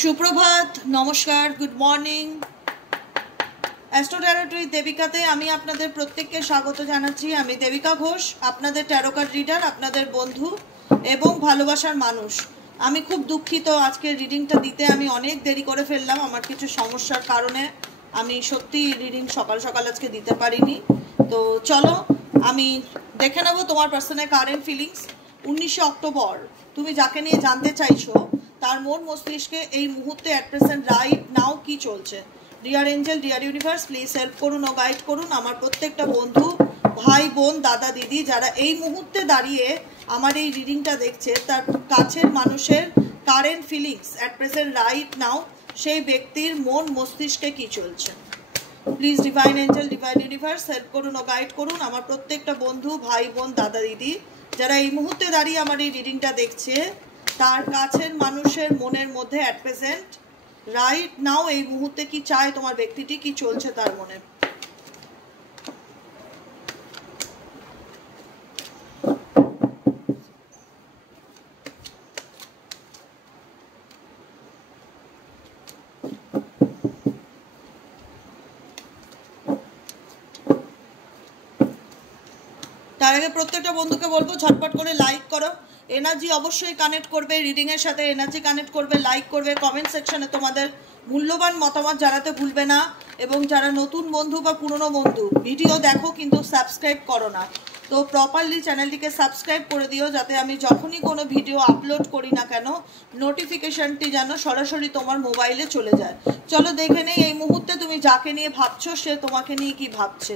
সুপ্রভাত, নমস্কার, good morning. Astro ট্যারোটরি দেবিকাতে আমি আপনাদের প্রত্যেককে স্বাগত জানাচ্ছি। আমি দেবিকা ঘোষ, আপনাদের ট্যারো কার্ড রিডার, আপনাদের বন্ধু এবং ভালোবাসার মানুষ। আমি খুব দুঃখিত, আজকের রিডিংটা দিতে আমি অনেক দেরি করে ফেললাম। আমার কিছু সমস্যার কারণে আমি সত্যি রিডিং সকাল সকাল আজকে দিতে পারিনি। তো চলো আমি দেখে নেব তোমার পার্সোনাল কারেন্ট ফিলিংস। 19 অক্টোবর তুমি যাকে নিয়ে জানতে চাইছো তার মন মস্তিষ্কে এই মুহূর্তে অ্যাট প্রেজেন্ট রাইট নাও কি চলছে। Dear angel, deer universe, please help করুন ও গাইড করুন আমার প্রত্যেকটা বন্ধু, ভাই বোন, দাদা দিদি যারা এই মুহূর্তে দাঁড়িয়ে আমার এই রিডিংটা দেখছে, তার কাছের মানুষের current feelings at present right now, সেই ব্যক্তির মন মস্তিষ্কে কি চলছে। Please divine angel, divine universe, help করুন ও গাইড করুন আমার প্রত্যেকটা বন্ধু, ভাই বোন, দাদা দিদি যারা এই মুহূর্তে দাঁড়িয়ে আমার এই রিডিংটা দেখছে, তার কাছের মানুষের মনের মধ্যে অ্যাট প্রেজেন্ট রাইট নাও এই মুহূর্তে কি চায় তোমার ব্যক্তিটি, কি চলছে তার মনে। তার আগে প্রত্যেকটা বন্ধুকে বলবো ঝটপট করে লাইক করো, এনার্জি অবশ্যই কানেক্ট করবে, রিডিংয়ের সাথে এনার্জি কানেক্ট করবে, লাইক করবে, কমেন্ট সেকশনে তোমাদের মূল্যবান মতামত জানাতে ভুলবে না। এবং যারা নতুন বন্ধু বা পুরনো বন্ধু ভিডিও দেখো কিন্তু সাবস্ক্রাইব করো না, তো প্রপারলি চ্যানেলটিকে সাবস্ক্রাইব করে দিও, যাতে আমি যখনই কোনো ভিডিও আপলোড করি না কেন নোটিফিকেশনটি যেন সরাসরি তোমার মোবাইলে চলে যায়। চলো দেখে নেই এই মুহূর্তে তুমি যাকে নিয়ে ভাবছো সে তোমাকে নিয়ে কি ভাবছে।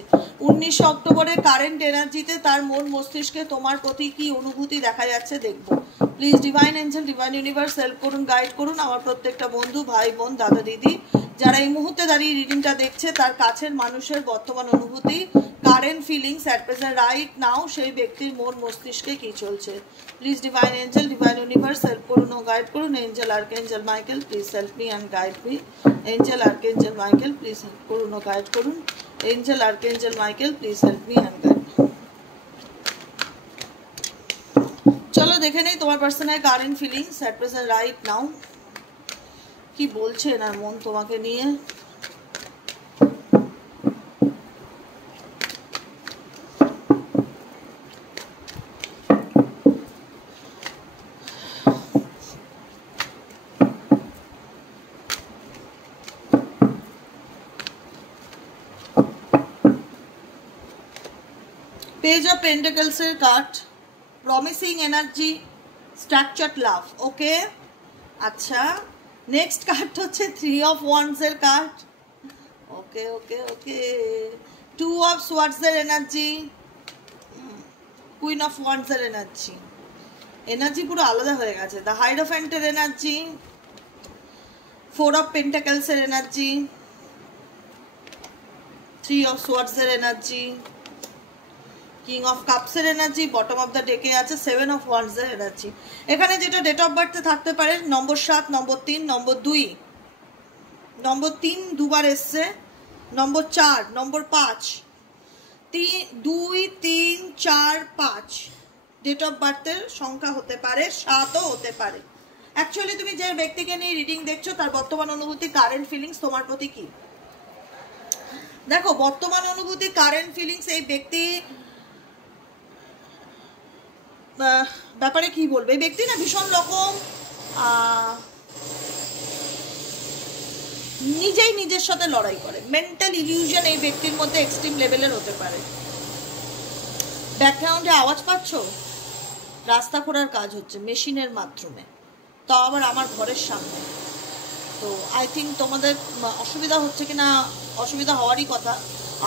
19 অক্টোবরের কারেন্ট এনার্জিতে তার মন মস্তিষ্কে তোমার প্রতি কি অনুভূতি দেখা যাচ্ছে দেখবো। Please divine angel, divine universe, help করুন, গাইড করুন আমার প্রত্যেকটা বন্ধু, ভাই বোন, দাদা দিদি যারা এই মুহূর্তে দাঁড়িয়ে রিডিংটা দেখছে, তার কাছের মানুষের বর্তমান অনুভূতি, current feelings at present right now, সেই ব্যক্তির মন মস্তিষ্কে কি চলছে। Please divine angel, divine universe, help করুন ও গাইড করুন। Angel archangel Michael, please help me and guide me. Angel archangel Michael, please help করুন ও গাইড করুন। Angel archangel Michael, please help me and guide me. চলো দেখে নেই তোমার personal current feelings at present right now কি বলছে না মন তোমাকে নিয়ে। পেজ অফ পেন্টাকলস এর card, promising energy, structured love. Okay, আচ্ছা নেক্সট কার্ড হচ্ছে 3 অফ ওয়ান্ডস এর card. Okay okay okay, 2 of swords এর এনার্জি, কুইন অফ ওয়ান্ডস এর এনার্জি। এনার্জি পুরো আলাদা হয়ে গেছে। দ্য হাইরোফ্যান্টের এনার্জি, 4 অফ পেন্টাকলস এর এনার্জি, 3 অফ সোয়ার্ডস এর এনার্জি, কিং অফ কাপসের এনার্জি, বটম অফ দ্য ডেকে আছে 7 অফ ওয়ান্ডস এর এনার্জি। এখানে যেটা ডেট অফ বার্থে থাকতে পারে নম্বর 7, নম্বর 3, নম্বর 2, নম্বর 3 দুবার এসছে, নম্বর 4, নম্বর 5, 2, 3, 4, 5 ডেট অফ বার্থের সংখ্যা হতে পারে, 7ও হতে পারে। অ্যাকচুয়ালি তুমি যে ব্যক্তিকে নিয়ে রিডিং দেখছো তার বর্তমান অনুভূতি, কারেন্ট ফিলিংস তোমার প্রতি কি। দেখো বর্তমান অনুভূতি, কারেন্ট ফিলিংস, এই ব্যক্তি ব্যাপারে কি বলবে। এই ব্যক্তি না ভীষণ রকম নিজেই নিজের সাথে লড়াই করে, মেন্টাল ইলিউশন এই ব্যক্তির মধ্যে এক্সট্রিম লেভেলের হতে পারে। ব্যাকগ্রাউন্ডে আওয়াজ পাচ্ছ, রাস্তা খোঁড়ার কাজ হচ্ছে মেশিনের মাধ্যমে, তাও আবার আমার ঘরের সামনে। তো আই থিঙ্ক তোমাদের অসুবিধা হচ্ছে কিনা, অসুবিধা হওয়ারই কথা,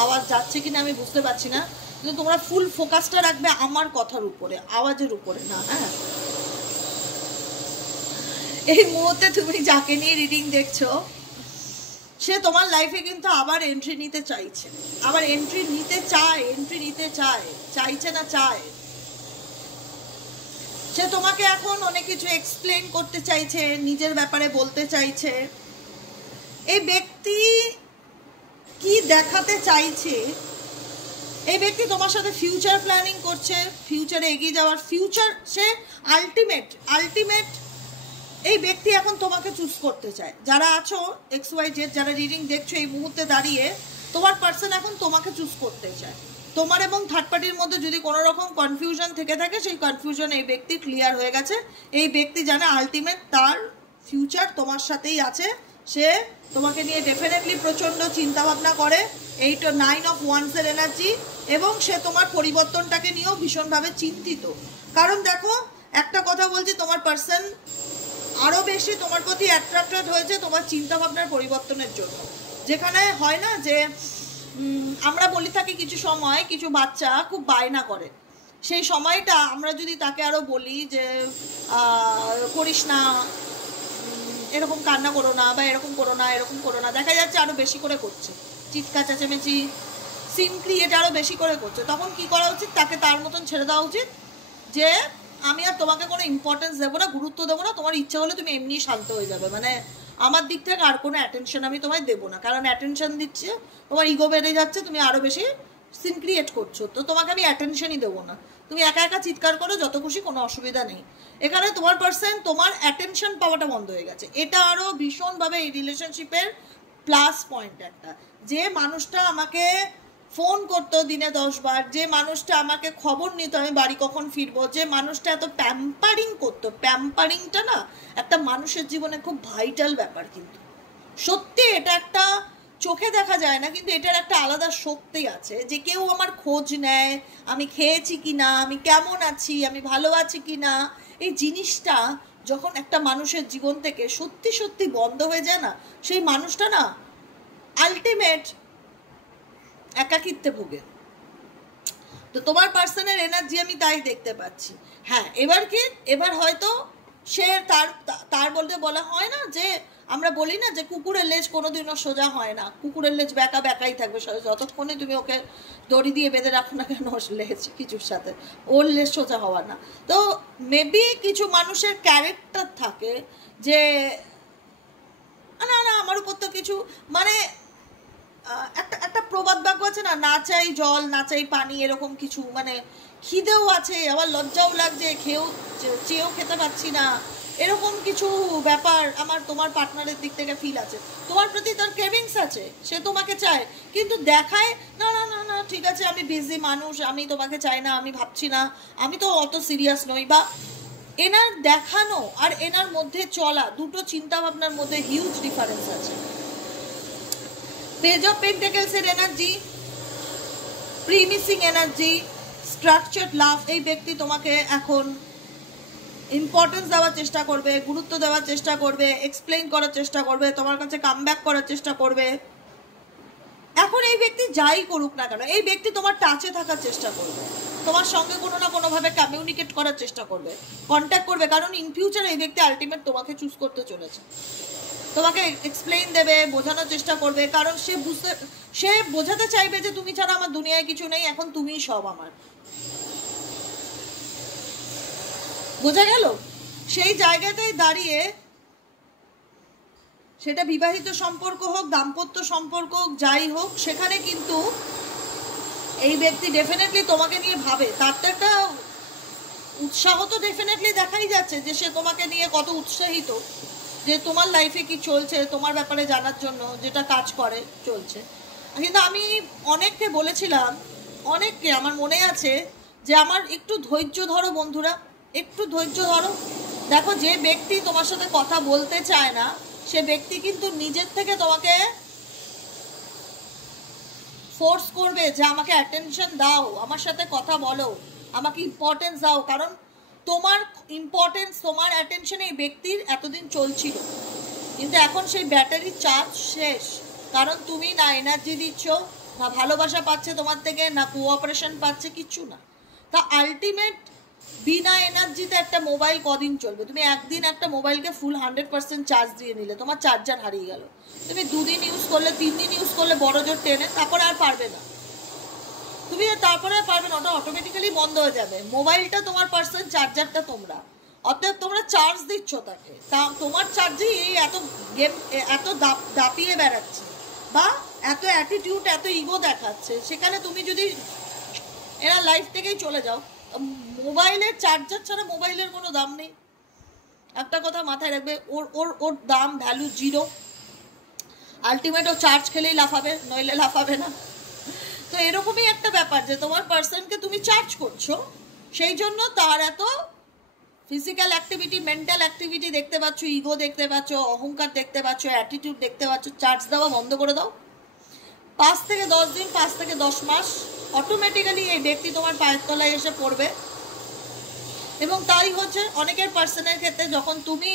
আওয়াজ যাচ্ছে কিনা আমি বুঝতে পারছি না, কিন্তু তোমরা ফুল ফোকাসটা রাখবে আমার কথার উপরে, আওয়াজের উপরে না। হ্যাঁ, এই মুহূর্তে তুমি যাকে নিয়ে রিডিং দেখছো সে তোমার লাইফে কিন্তু আবার এন্ট্রি নিতে চাইছে, আবার এন্ট্রি নিতে চায়, এন্ট্রি নিতে চায়, চাইছে না চায়। সে তোমাকে এখন অনেক কিছু এক্সপ্লেন করতে চাইছে, নিজের ব্যাপারে বলতে চাইছে। এই ব্যক্তি কি দেখাতে চাইছে, এই ব্যক্তি তোমার সাথে ফিউচার প্ল্যানিং করছে, ফিউচারে এগিয়ে যাওয়ার, ফিউচার সে আলটিমেট এই ব্যক্তি এখন তোমাকে চুজ করতে চায়। যারা আছো XYZ, যারা রিডিং দেখছো এই মুহূর্তে দাঁড়িয়ে, তোমার পার্সন এখন তোমাকে চুজ করতে চায়। তোমার এবং থার্ড পার্টির মধ্যে যদি কোনো রকম কনফিউশন থেকে থাকে, সেই কনফিউশন এই ব্যক্তি ক্লিয়ার হয়ে গেছে। এই ব্যক্তি জানে আলটিমেট তার ফিউচার তোমার সাথেই আছে। সে তোমাকে নিয়ে ডেফিনেটলি প্রচণ্ড চিন্তাভাবনা করে। এইটা 9 অফ ওয়ান্সের এনার্জি, এবং সে তোমার পরিবর্তনটাকে নিয়েও ভীষণভাবে চিন্তিত। কারণ দেখো, একটা কথা বলছি, তোমার পার্সন আরও বেশি তোমার প্রতি অ্যাট্রাক্টেড হয়েছে তোমার চিন্তাভাবনার পরিবর্তনের জন্য। যেখানে হয় না যে আমরা বলি থাকি কিছু সময় কিছু বাচ্চা খুব বায়না করে, সেই সময়টা আমরা যদি তাকে আরও বলি যে করিস না, এরকম কান্না করো না, বা এরকম করো না, এরকম করো না, দেখা যাচ্ছে আরও বেশি করে করছে, চিৎকার চেঁচামেচি সিন ক্রিয়েট আরও বেশি করে করছে। তখন কি করা উচিত? তাকে তার মতন ছেড়ে দেওয়া উচিত যে আমি আর তোমাকে কোনো ইম্পর্টেন্স দেবো না, গুরুত্ব দেবো না, তোমার ইচ্ছা হলে তুমি এমনি শান্ত হয়ে যাবে, মানে আমার দিক থেকে আর কোনো অ্যাটেনশন আমি তোমায় দেবো না। কারণ অ্যাটেনশন দিচ্ছে তোমার ইগো বেড়ে যাচ্ছে, তুমি আরও বেশি সিন ক্রিয়েট করছো, তো তোমাকে আমি অ্যাটেনশনই দেবো না। তুমি একা একা চিৎকার করো যত খুশি, কোনো অসুবিধা নেই। এখানে তোমার পার্সন তোমার অ্যাটেনশন পাওয়াটা বন্ধ হয়ে গেছে। এটা আরও ভীষণভাবে এই রিলেশনশিপের প্লাস পয়েন্ট একটা। যে মানুষটা আমাকে ফোন করতো দিনে 10 বার, যে মানুষটা আমাকে খবর নিত আমি বাড়ি কখন ফিরবো, যে মানুষটা এত প্যাম্পারিং করতো, প্যাম্পারিংটা না একটা মানুষের জীবনে খুব ভাইটাল ব্যাপার। কিন্তু সত্যি এটা একটা চোখে দেখা যায় না, কিন্তু এটার একটা আলাদা শক্তি আছে যে কেউ আমার খোঁজ নেয়, আমি খেয়েছি কি না, আমি কেমন আছি, আমি ভালো আছি কি না। এই জিনিসটা যখন একটা মানুষের জীবন থেকে সত্যি সত্যি বন্ধ হয়ে যায় না, সেই মানুষটা না আলটিমেট একাকিত্বে ভোগে। তো তোমার পার্সনের এনার্জি আমি তাই দেখতে পাচ্ছি। হ্যাঁ, এবার কি, এবার হয়তো সে তার বলতে বলা হয় না যে আমরা বলি না যে কুকুরের লেজ কোনোদিনও সোজা হয় না, কুকুরের লেজ বেঁকা বেঁকাই থাকবে, যতক্ষণে তুমি ওকে দড়ি দিয়ে বেঁধে রাখো না কেন লেজ কিছুর সাথে, ওর লেজ সোজা হওয়ার না। তো মেবি কিছু মানুষের ক্যারেক্টার থাকে যে না না আমার উপর তো কিছু, মানে একটা প্রবাদ বাক্য আছে না, না চাই জল না চাই পানি, এরকম কিছু, মানে খিদেও আছে আবার লজ্জাও লাগছে, চেয়েও খেতে পাচ্ছি না, এরকম কিছু ব্যাপার আমার তোমার পার্টনারের দিক থেকে ফিল আছে। তোমার প্রতি তার ক্রেভিংস আছে, সে তোমাকে চায়, কিন্তু দেখায় না না না না ঠিক আছে আমি বিজি মানুষ, আমি তোমাকে চাই না, আমি ভাবছি না, আমি তো অত সিরিয়াস নই। বা এনার দেখানো আর এনার মধ্যে চলা দুটো চিন্তা ভাবনার মধ্যে হিউজ ডিফারেন্স আছে। পেজ অফ পেন্টাকেলসের energy, promising energy, structured love. এই ব্যক্তি তোমাকে এখন ইম্পর্টেন্স দেওয়ার চেষ্টা করবে, গুরুত্ব দেওয়ার চেষ্টা করবে, এক্সপ্লেইন করার চেষ্টা করবে, তোমার কাছে কামব্যাক করার চেষ্টা করবে। এখন এই ব্যক্তি যাই করুক না কেন, এই ব্যক্তি তোমার টাচে থাকার চেষ্টা করবে, তোমার সঙ্গে কোনো না কোনোভাবে কমিউনিকেট করার চেষ্টা করবে, কন্ট্যাক্ট করবে। কারণ ইন ফিউচার এই ব্যক্তি আলটিমেট তোমাকে চুজ করতে চলেছে, তোমাকে এক্সপ্লেইন দেবে, বোঝানোর চেষ্টা করবে। কারণ সে বোঝাতে চাইবে যে তুমি ছাড়া আমার দুনিয়ায় কিছু নেই, এখন তুমিই সব আমার। বোঝা গেল? সেই জায়গাটায় দাঁড়িয়ে, সেটা বিবাহিত সম্পর্ক হোক, দাম্পত্য সম্পর্ক হোক, যাই হোক, সেখানে কিন্তু এই ব্যক্তি ডেফিনেটলি তোমাকে নিয়ে ভাবে। তার তো একটা উৎসাহ তো ডেফিনেটলি দেখাই যাচ্ছে যে সে তোমাকে নিয়ে কত উৎসাহিত, যে তোমার লাইফে কি চলছে তোমার ব্যাপারে জানার জন্য, যেটা কাজ করে চলছে। কিন্তু আমি অনেককে বলেছিলাম, অনেককে আমার মনে আছে যে আমার একটু ধৈর্য ধরো বন্ধুরা, একটু ধৈর্য ধরো। দেখো, যে ব্যক্তি তোমার সাথে কথা বলতে চায় না, সে ব্যক্তি কিন্তু নিজের থেকে তোমাকে ফোর্স করবে যে আমাকে অ্যাটেনশন দাও, আমার সাথে কথা বলো, আমাকে ইম্পর্টেন্স দাও। কারণ তোমার ইম্পর্টেন্স, তোমার অ্যাটেনশন এই ব্যক্তির এতদিন চলছিল, কিন্তু এখন সেই ব্যাটারির চার্জ শেষ। কারণ তুমি না এনার্জি দিচ্ছ, না ভালোবাসা পাচ্ছে তোমার থেকে, না কোঅপারেশন পাচ্ছে, কিচ্ছু না। তা আলটিমেট বিনা এনার্জিতে একটা মোবাইল কদিন চলবে? তুমি একদিন একটা মোবাইলকে ফুল 100% চার্জ দিয়ে নিলে, তোমার চার্জার হারিয়ে গেল, তুমি 2 দিন ইউজ করলে, 3 দিন ইউজ করলে বড় জোর টেনে, তারপরে আর পারবে না, তুমি তারপরে আর পারবে না, ওটা অটোমেটিক্যালি বন্ধ হয়ে যাবে। মোবাইলটা তোমার পার্সন, চার্জারটা তোমরা, অতএব তোমরা চার্জ দিচ্ছ তাকে, তা তোমার চার্জেই এই এত দাপিয়ে বেড়াচ্ছে, বা এত অ্যাটিটিউড, এত ইগো দেখাচ্ছে। সেখানে তুমি যদি এরা লাইফ থেকেই চলে যাও, মোবাইলের চার্জার ছাড়া মোবাইলের কোনো দাম নেই। একটা কথা মাথায় রাখবে, ওর ওর ওর দাম ভ্যালু জিরো। আলটিমেট ও চার্জ খেলেই লাফাবে, নইলে লাফাবে না। তো এরকমই একটা ব্যাপার যে তোমার পার্সনকে তুমি চার্জ করছো, সেই জন্য তার এত ফিজিক্যাল অ্যাক্টিভিটি, মেন্টাল অ্যাক্টিভিটি দেখতে পাচ্ছ, ইগো দেখতে পাচ্ছ, অহংকার দেখতে পাচ্ছ, অ্যাটিটিউড দেখতে পাচ্ছ। চার্জ দেওয়া বন্ধ করে দাও। 5 থেকে 10 দিন, 5 থেকে 10 মাস অটোমেটিক্যালি এই ব্যক্তি তোমার পায়ের তলায় এসে পড়বে। এবং তাই হচ্ছে অনেকের পার্সনের ক্ষেত্রে, যখন তুমি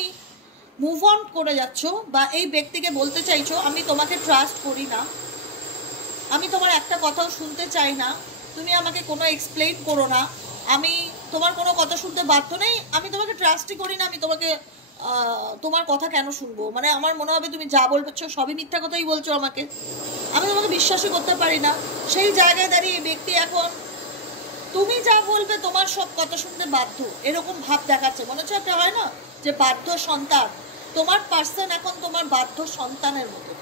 মুভ অন করে যাচ্ছ বা এই ব্যক্তিকে বলতে চাইছো আমি তোমাকে ট্রাস্ট করি না, আমি তোমার একটা কথাও শুনতে চাই না, তুমি আমাকে কোনো এক্সপ্লেইন করো না, আমি তোমার কোনো কথা শুনতে বাধ্য নেই, আমি তোমাকে ট্রাস্টই করি না, আমি তোমাকে তোমার কথা কেন শুনবো, মানে আমার মনে হবে তুমি যা বলছো সবই মিথ্যা কথাই বলছো আমাকে, আমি তোমাকে বিশ্বাসই করতে পারি না। সেই জায়গায় দাঁড়িয়ে ব্যক্তি এখন তুমি যা বলবে তোমার সব কথা শুনতে বাধ্য, এরকম ভাব দেখাচ্ছে। মনে হচ্ছে একটা হয় না যে বাধ্য সন্তান, তোমার পার্সন এখন তোমার বাধ্য সন্তানের মতো।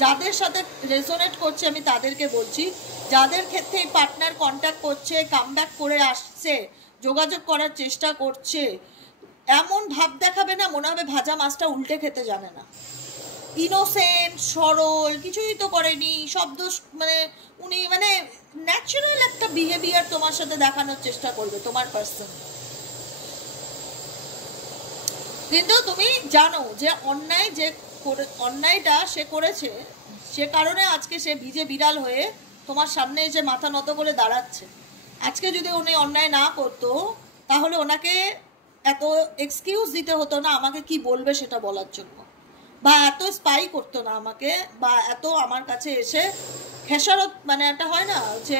যাদের সাথে রেজোনেট করছে আমি তাদেরকে বলছি, যাদের ক্ষেত্রে এই পার্টনার কন্ট্যাক্ট করছে, কামব্যাক করে আসছে, যোগাযোগ করার চেষ্টা করছে, এমন ভাব দেখাবে না মনে হবে ভাজা মাছটা উল্টে খেতে জানে না। ইনোসেন্ট, সরল, কিছুই তো করেনি, শব্দ মানে উনি মানে ন্যাচারাল একটা বিহেভিয়ার তোমার সাথে দেখানোর চেষ্টা করবে তোমার পার্সন। কিন্তু তুমি জানো যে অন্যায়টা সে করেছে, সে কারণে আজকে সে ভিজে বিড়াল হয়ে তোমার সামনে এসে মাথা নত করে দাঁড়াচ্ছে। আজকে যদি উনি অন্যায় না করতো তাহলে ওনাকে এত এক্সকিউজ দিতে হতো না আমাকে কি বলবে সেটা বলার জন্য, বা এত স্পাই করতো না আমাকে, বা এত আমার কাছে এসে খেসারত মানে একটা হয় না যে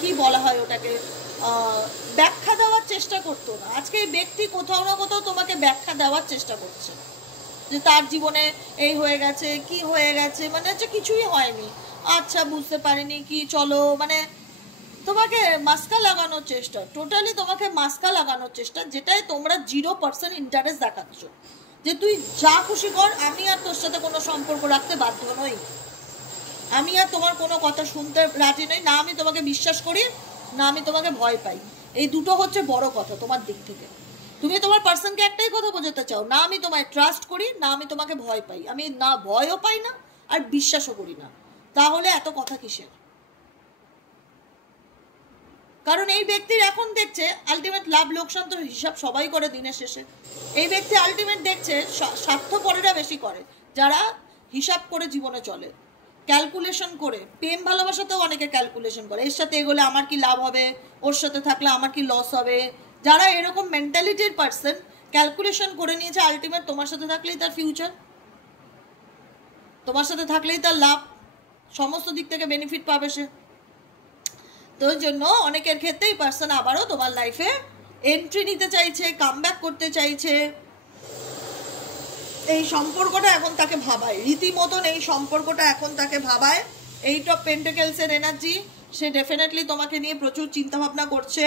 কি বলা হয় ওটাকে, ব্যাখ্যা দেওয়ার চেষ্টা করতো না। আজকে এই ব্যক্তি কোথাও না কোথাও তোমাকে ব্যাখ্যা দেওয়ার চেষ্টা করছে যে তার জীবনে এই হয়ে গেছে, কি হয়ে গেছে, মানে হচ্ছে কিছুই হয়নি, আচ্ছা বুঝতে পারিনি কি, চলো, মানে তোমাকে মাস্কা লাগানোর চেষ্টা, টোটালি তোমাকে মাস্কা লাগানোর চেষ্টা, যেটাই তোমরা 0% ইন্টারেস্ট দেখাচ্ছ যে তুই যা খুশি কর, আমি আর তোর সাথে কোনো সম্পর্ক রাখতে বাধ্য নই, আমি আর তোমার কোনো কথা শুনতে রাজি নই, না আমি তোমাকে বিশ্বাস করি, না আমি তোমাকে ভয় পাই। এই দুটো হচ্ছে বড় কথা তোমার দিক থেকে। তুমি তোমার পার্সনকে একটাই কথা বোঝাতে চাও, না আমি তোমায় ট্রাস্ট করি, না আমি তোমাকে ভয় পাই, আমি না ভয়ও পাই না আর বিশ্বাসও করি না। তাহলে এত কথা কিসের? কারণ এই ব্যক্তির এখন দেখছে আলটিমেট লাভ লোকসান তো হিসাব সবাই করে দিনের শেষে। এই ব্যক্তি আলটিমেট দেখছে স্বার্থপরেরা বেশি করে, যারা হিসাব করে জীবনে চলে, ক্যালকুলেশন করে। প্রেম ভালোবাসাতেও অনেকে ক্যালকুলেশন করে, এর সাথে এগোলে আমার কি লাভ হবে, ওর সাথে থাকলে আমার কি লস হবে। যারা এরকম মেন্টালিটির পার্সন ক্যালকুলেশন করে নিয়েছে আলটিমেট তোমার সাথে থাকলেই তার ফিউচার, তোমার সাথে থাকলেই তার লাভ, সমস্ত দিক থেকে বেনিফিট পাবে সে। তো ওই জন্য অনেকের ক্ষেত্রেই পার্সন আবারও তোমার লাইফে এন্ট্রি নিতে চাইছে, কামব্যাক করতে চাইছে। এই সম্পর্কটা এখন তাকে ভাবায়, রীতিমতন এই সম্পর্কটা এখন তাকে ভাবায়। এইট অফ পেন্টাকেলসের এনার্জি, সে ডেফিনেটলি তোমাকে নিয়ে প্রচুর চিন্তাভাবনা করছে।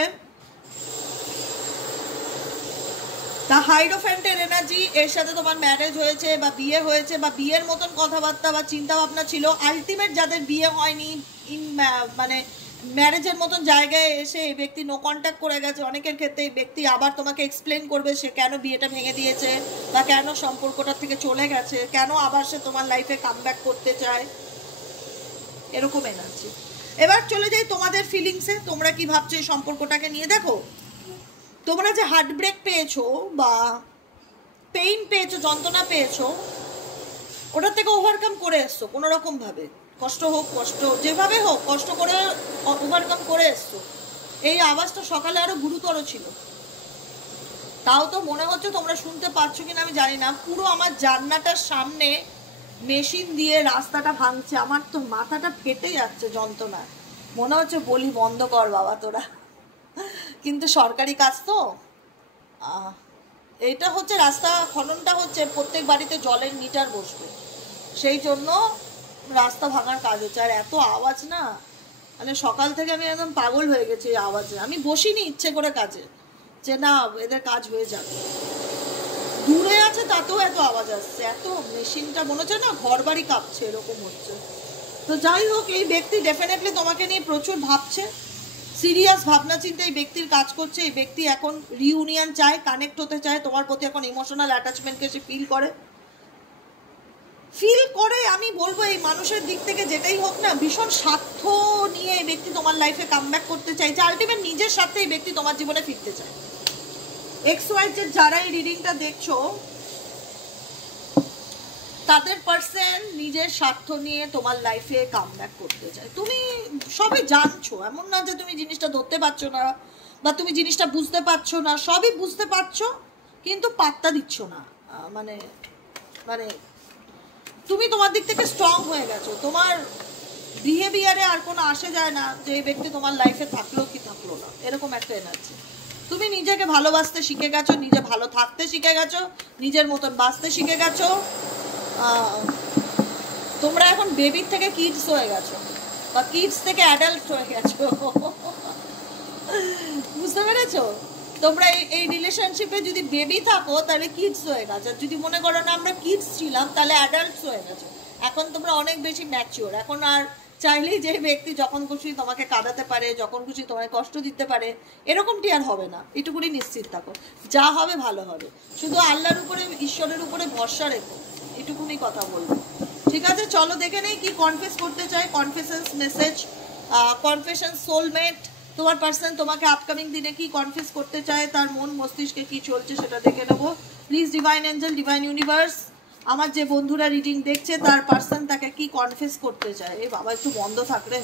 দ্য হাইরোফ্যান্টের এনার্জি, এর সাথে তোমার ম্যারেজ হয়েছে বা বিয়ে হয়েছে বা বিয়ের মতন কথাবার্তা বা চিন্তাভাবনা ছিল। আলটিমেট যাদের বিয়ে হয়নি, মানে ম্যারেজের মতন জায়গায় এসে এই ব্যক্তি নো কন্ট্যাক্ট করে গেছে। অনেকের ক্ষেত্রে এই ব্যক্তি আবার তোমাকে এক্সপ্লেন করবে সে কেন বিয়েটা ভেঙে দিয়েছে বা কেন সম্পর্কটা থেকে চলে গেছে, কেন আবার সে তোমার লাইফে কামব্যাক করতে চায়, এরকম এনার্জি। এবার চলে যাই তোমাদের ফিলিংসে, তোমরা কি ভাবছো এই সম্পর্কটাকে নিয়ে। দেখো, তোমরা যে হার্ট ব্রেক পেয়েছো বা পেইন পেয়েছো, যন্ত্রণা পেয়েছো, ওটার থেকে ওভারকাম করে এসছো কোনো রকম ভাবে, কষ্ট হোক, কষ্ট যেভাবে হোক কষ্ট করে ওভারকাম করে এসছো। এই আওয়াজটা সকালে আরো গুরুতর ছিল, তাও তো মনে হচ্ছে তোমরা শুনতে পাচ্ছ কিনা আমি জানি না। পুরো আমার জানলাটার সামনে মেশিন দিয়ে রাস্তাটা ভাঙছে, আমার তো মাথাটা ফেটে যাচ্ছে যন্ত্রণা, মনে হচ্ছে বলি বন্ধ কর বাবা তোরা। কিন্তু সরকারি কাজ তো, এইটা হচ্ছে রাস্তা খননটা হচ্ছে, প্রত্যেক বাড়িতে জলের মিটার বসবে, সেই জন্য রাস্তা ভাঙার কাজ হচ্ছে। আর এত আওয়াজ না, মানে সকাল থেকে আমি একদম পাগল হয়ে গেছি এই আওয়াজে। আমি বসিনি ইচ্ছে করে কাজে, যে না এদের কাজ হয়ে যাবে, দূরে আছে তাতেও এত আওয়াজ আসছে, এত মেশিনটা মনে হচ্ছে না ঘর বাড়ি কাঁপছে, এরকম হচ্ছে। তো যাই হোক, এই ব্যক্তি ডেফিনেটলি তোমাকে নিয়ে প্রচুর ভাবছে, সিরিয়াস ভাবনা চিন্তা এই ব্যক্তির কাজ করছে। এই ব্যক্তি এখন রিউনিয়ন চায়, কানেক্ট হতে চায়, তোমার প্রতি এখন ইমোশনাল অ্যাটাচমেন্টকে সে ফিল করে। আমি বলবো এই মানুষের দিক থেকে যেটাই হোক না, ভীষণ স্বার্থ নিয়ে এই ব্যক্তি তোমার লাইফে কামব্যাক করতে চাইছে। আলটিমেট নিজের স্বার্থে এই ব্যক্তি তোমার জীবনে ফিরতে চায়। XY যারা এই রিডিংটা দেখছো, তাদের পার্সন নিজের স্বার্থ নিয়ে তোমার লাইফে কামব্যাক করতে চায়। তুমি সবই জানছো, এমন না যে তুমি জিনিসটা ধরতে পারছো না বা তুমি জিনিসটা বুঝতে পারছো না, সবই বুঝতে পারছো কিন্তু পাত্তা দিচ্ছ না। মানে মানে তুমি তোমার দিক থেকে স্ট্রং হয়ে গেছো, তোমার বিহেভিয়ারে আর কোনো আসে যায় না যে এই ব্যক্তি তোমার লাইফে থাকলো কি থাকলো না, এরকম একটা এনার্জি। তুমি নিজেকে ভালোবাসতে শিখে গেছো, নিজে ভালো থাকতে শিখে গেছো, নিজের মতন বাঁচতে শিখে গেছো। তোমরা এখন বেবির থেকে কিডস হয়ে গেছো বা কিডস থেকে অ্যাডাল্ট হয়ে গেছো, বুঝতে পেরেছো? তোমরা এই রিলেশনশিপে যদি বেবি থাকো তাহলে কিডস হয়ে গেছো, যদি মনে করো না আমরা কিডস ছিলাম তাহলে অ্যাডাল্টস হয়ে গেছো। এখন তোমরা অনেক বেশি ম্যাচিওর। এখন আর চাইলেই যে ব্যক্তি যখন খুশি তোমাকে কাঁদাতে পারে, যখন খুশি তোমায় কষ্ট দিতে পারে, এরকমটি আর হবে না, এটুকুনি নিশ্চিত থাকো। যা হবে ভালো হবে, শুধু আল্লাহর উপরে, ঈশ্বরের উপরে ভরসা রেখো, এটুকুনি কথা বলবো। ঠিক আছে, চলো দেখে নেই কি কনফেস করতে চাই। কনফেশনস মেসেজ, কনফেশন সোলমেট, তোমার পার্সন তোমাকে আপকামিং দিনে কি কনফেস করতে চায়, তার মন মস্তিষ্কে কি চলছে সেটা দেখে নেবো। Please divine angel, divine universe, আমার যে বন্ধুরা রিডিং দেখছে তার পার্সন তাকে কি কনফেস করতে চায়। এই বাবা একটু বন্ধ থাকলে।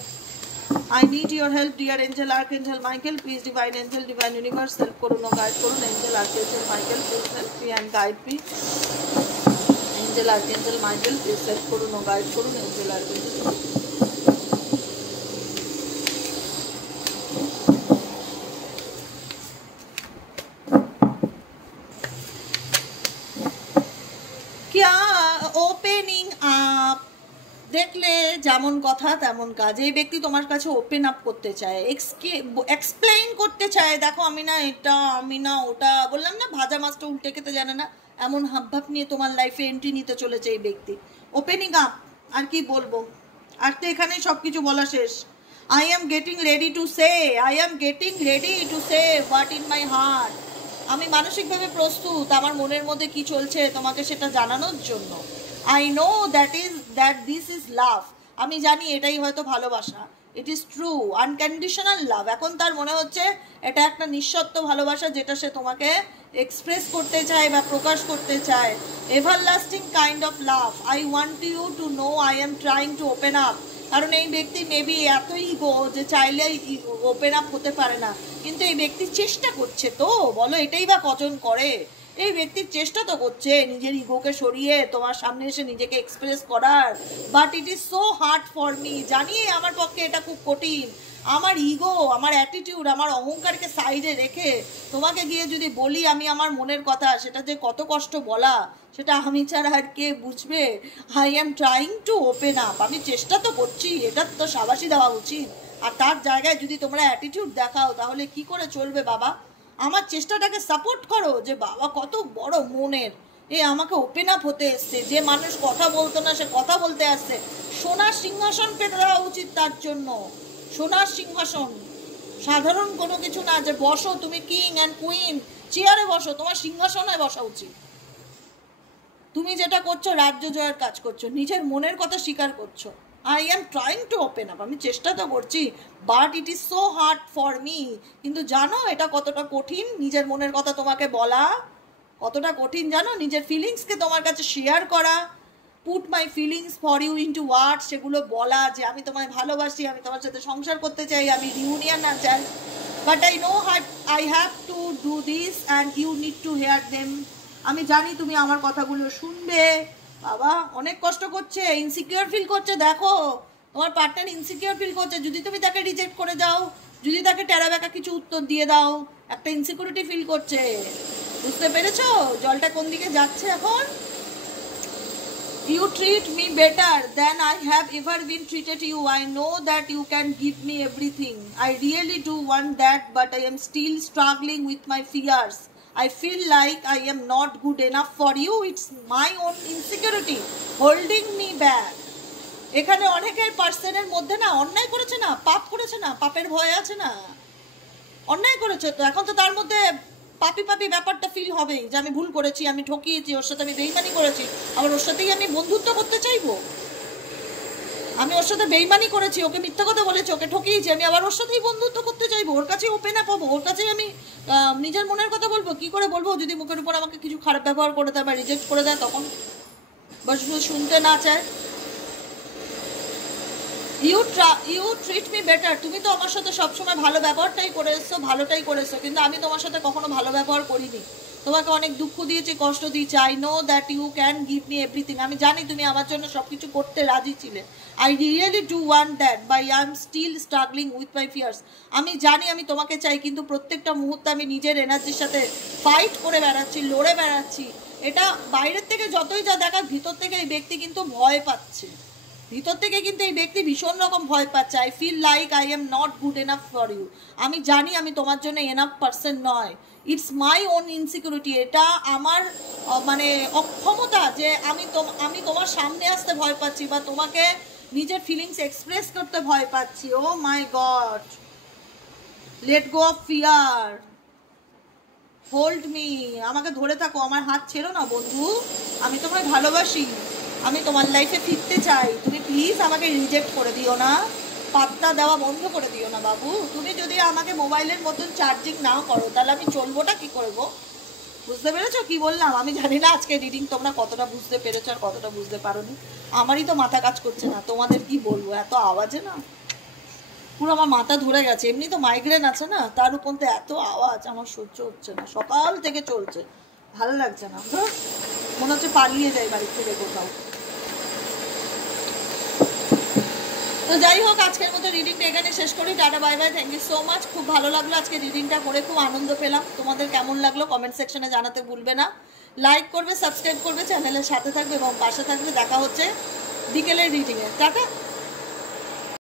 I need your help, dear angel, archangel Michael. Please, divine angel, divine universe, help করুন ও গাইড করুন। Angel, archangel Michael, please help me and guide me. Angel, archangel Michael, please help করুন ও গাইড করুন। Angel, archangel क्या opening up, দেখলে যেমন কথা তেমন কাজ। এই ব্যক্তি তোমার কাছে ওপেন আপ করতে চায়, এক্সপ্লেইন করতে চায়। দেখো আমি না এটা, আমি না ওটা, বললাম না ভাজা মাছটা উল্টে খেতে জানে না, এমন হাবভাব নিয়ে তোমার লাইফে এন্ট্রি নিতে চলেছে এই ব্যক্তি। ওপেনিং আপ, আর কি বলবো, আর তো এখানেই সব কিছু বলা শেষ। I am getting ready to say what in my heart. আমি মানসিকভাবে প্রস্তুত আমার মনের মধ্যে কি চলছে তোমাকে সেটা জানানোর জন্য। I know that this is love. আমি জানি এটাই হয়তো ভালোবাসা। It is true, unconditional love. এখন তার মনে হচ্ছে এটা একটা নিঃশর্ত ভালোবাসা, যেটা সে তোমাকে এক্সপ্রেস করতে চায় বা প্রকাশ করতে চায়। Everlasting kind of love. I want you to know I am trying to open up. কারণ এই ব্যক্তি মেবি এতই ইগো যে চাইলে ওপেন আপ হতে পারে না, কিন্তু এই ব্যক্তি চেষ্টা করছে। তো বলো এটাই বা কজন করে? এই ব্যক্তির চেষ্টা তো করছে নিজের ইগোকে সরিয়ে তোমার সামনে এসে নিজেকে এক্সপ্রেস করার, but it is so hard for me. জানি আমার পক্ষে এটা খুব কঠিন। আমার ইগো, আমার অ্যাটিটিউড, আমার অহংকারকে সাইডে রেখে তোমাকে গিয়ে যদি বলি আমি আমার মনের কথা, সেটা যে কত কষ্ট বলা সেটা আমি ছাড়া আর কে বুঝবে। I am trying to open up, আমি চেষ্টা তো করছি, এটার তো সাবাসী দেওয়া উচিত। আর তার জায়গায় যদি তোমরা অ্যাটিটিউড দেখাও তাহলে কি করে চলবে বাবা? আমার চেষ্টাটাকে সাপোর্ট করো যে বাবা কত বড় মনের, এ আমাকে ওপেন আপ হতে এসছে। যে মানুষ কথা বলতো না সে কথা বলতে আসছে। সোনার সিংহাসন পেতে দেওয়া উচিত তার জন্য, সোনার সিংহাসন, সাধারণ কোনো কিছু না যে বসো তুমি কিং অ্যান্ড কুইন, চেয়ারে বসো, তোমার সিংহাসনে বসা উচিত। তুমি যেটা করছো রাজ্য জয়ের কাজ করছো, নিজের মনের কথা স্বীকার করছো। I am trying to open up, আমি চেষ্টা তো করছি, but it is so hard for me. কিন্তু জানো এটা কতটা কঠিন, নিজের মনের কথা তোমাকে বলা কতটা কঠিন জানো? নিজের ফিলিংসকে তোমার কাছে শেয়ার করা, put my feelings for you into word, সেগুলো বলা যে আমি তোমায় ভালোবাসি, আমি তোমার সাথে সংসার করতে চাই, আমি রিউনিয়ন না চাই, but I know I have to do this and you need to hear them. আমি জানি তুমি আমার কথাগুলো শুনবে। বাবা অনেক কষ্ট করছে, ইনসিকিউর ফিল করছে। দেখো তোমার পার্টনার ইনসিকিউর ফিল করছে। যদি তুমি তাকে রিজেক্ট করে দাও, যদি তাকে টেরা বেঁকা কিছু উত্তর দিয়ে দাও, একটা ইনসিকিউরিটি ফিল করছে। বুঝতে পেরেছো জলটা কোন দিকে যাচ্ছে এখন? You treat me better than I have ever been treated you. I know that you can give me everything. I really do want that, but I am still struggling with my fears. I feel like I am not good enough for you. It's my own insecurity holding me back. এখানে অনেকের পার্সনের মধ্যে না অন্যায় করেছে না, পাপ করেছে না, পাপের ভয় আছে না, অন্যায় করেছে তো, এখন তো তার মধ্যে পাপি পাপি ব্যাপারটা ফিল হবেই যে আমি ভুল করেছি, আমি ঠকিয়েছি, ওর সাথে আমি বেইমানি করেছি, আবার ওর সাথেই আমি বন্ধুত্ব করতে চাইবো? আমি ওর সাথে বেইমানি করেছি, ওকে মিথ্যা কথা বলেছি, ওকে ঠকিয়েছি, আমি আবার ওর সাথেই বন্ধুত্ব করতে চাইবো? ওর কাছে ওপেন আপ হবো, ওর কাছে আমি নিজের মনের কথা বলবো? কি করে বলবো যদি মুখের উপর আমাকে কিছু খারাপ ব্যবহার করে দেয় বা রিজেক্ট করে দেয়? তখন বা শুনতে না চায়। ইউ ট্রিট মি বেটার, তুমি তো আমার সাথে সবসময় ভালো ব্যবহারটাই করে এসছো, ভালোটাই করেছো, কিন্তু আমি তোমার সাথে কখনো ভালো ব্যবহার করিনি, তোমাকে অনেক দুঃখ দিয়েছি, কষ্ট দিয়েছি। I know that you can give me everything, আমি জানি তুমি আমার জন্য সব কিছু করতে রাজি ছিলে। I really do want that, by I am still struggling with my fears. আমি জানি আমি তোমাকে চাই, কিন্তু প্রত্যেকটা মুহূর্তে আমি নিজের এনার্জির সাথে ফাইট করে বেড়াচ্ছি, লড়ে বেড়াচ্ছি। এটা বাইরের থেকে যতই যা দেখার, ভিতর থেকে এই ব্যক্তি কিন্তু ভয় পাচ্ছে, ভিতর থেকে কিন্তু এই ব্যক্তি ভীষণ রকম ভয় পাচ্ছে। I feel like I am not good enough for you, আমি জানি আমি তোমার জন্য এনাফ পারসন নয়। ইটস মাই ওন ইনসিকিউরিটি, এটা আমার মানে অক্ষমতা যে আমি তোমার সামনে আসতে ভয় পাচ্ছি বা তোমাকে নিজের ফিলিংস এক্সপ্রেস করতে ভয় পাচ্ছি। Oh my God, let go of fear, hold me, আমাকে ধরে থাকো, আমার হাত ছেড়ো না বন্ধু, আমি তোমায় ভালোবাসি, আমি তোমার লাইফে ফিরতে চাই, তুমি প্লিজ আমাকে রিজেক্ট করে দিও না, পাত্তা দেওয়া বন্ধ করে দিও না বাবু। তুমি যদি আমাকে মোবাইলের মতন চার্জিং না করো তাহলে আমি চলবোটা কি করবো? বুঝতে পেরেছো কি বললাম? আমি জানি না আজকে রিডিং তোমরা কতটা বুঝতে পেরেছো আর কতটা বুঝতে পারোনি, আমারই তো মাথা কাজ করছে না, তোমাদের কি বলবো, এত আওয়াজে না পুরো আমার মাথা ধরে গেছে। এমনি তো মাইগ্রেন আছে না, তার উপর তো এত আওয়াজ আমার সহ্য হচ্ছে না, সকাল থেকে চলছে, ভালো লাগছে না, মনে হচ্ছে পালিয়ে যাই বাড়ি থেকে কোথাও। তো যাই হোক, আজকের মতো রিডিংটা এখানে শেষ করি। টাটা, bye bye, thank you so much. খুব ভালো লাগলো আজকে রিডিংটা করে, খুব আনন্দ পেলাম। তোমাদের কেমন লাগলো কমেন্ট সেকশনে জানাতে ভুলবে না। লাইক করবে, সাবস্ক্রাইব করবে, চ্যানেলের সাথে থাকবে এবং পাশে থাকবে। দেখা হচ্ছে বিকেলের রিডিংয়ে। টাটা।